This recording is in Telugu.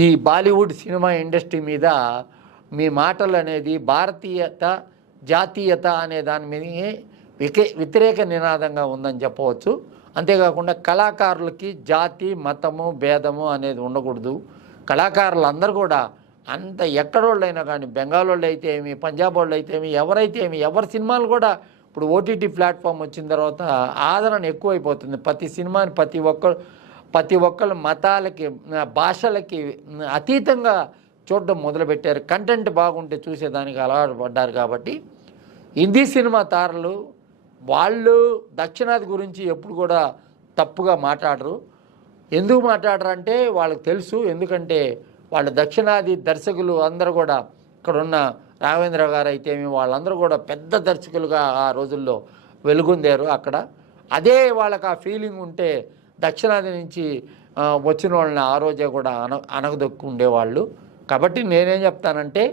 ఈ బాలీవుడ్ సినిమా ఇండస్ట్రీ మీద మీ మాటలు అనేది భారతీయత జాతీయత అనే దాని మీద వ్యతిరేక నినాదంగా ఉందని చెప్పవచ్చు. అంతేకాకుండా కళాకారులకి జాతి మతము భేదము అనేది ఉండకూడదు. కళాకారులు అందరూ కూడా అంత ఎక్కడోళ్ళైనా కానీ బెంగాల్ వాళ్ళు అయితే ఏమి పంజాబ్ వాళ్ళు అయితే ఏమి ఎవరైతే ఏమి ఎవరి సినిమాలు కూడా ఇప్పుడు ఓటీటీ ప్లాట్ఫామ్ వచ్చిన తర్వాత ఆదరణ ఎక్కువైపోతుంది. ప్రతి సినిమాని ప్రతి ఒక్కరు మతాలకి భాషలకి అతీతంగా చూడడం మొదలుపెట్టారు. కంటెంట్ బాగుంటే చూసేదానికి అలవాటు పడ్డారు. కాబట్టి హిందీ సినిమా తారలు వాళ్ళు దక్షిణాది గురించి ఎప్పుడు కూడా తప్పుగా మాట్లాడరు. ఎందుకు మాట్లాడరు అంటే వాళ్ళకి తెలుసు. ఎందుకంటే వాళ్ళ దక్షిణాది దర్శకులు అందరూ కూడా ఇక్కడున్న రాఘవేంద్ర గారు అయితేమి వాళ్ళందరూ కూడా పెద్ద దర్శకులుగా ఆ రోజుల్లో వెలుగొందారు అక్కడ. అదే వాళ్ళకి ఆ ఫీలింగ్ ఉంటే దక్షిణాది నుంచి వచ్చిన వాళ్ళని ఆ రోజే కూడా అనగదొక్కు ఉండేవాళ్ళు. కాబట్టి నేనేం చెప్తానంటే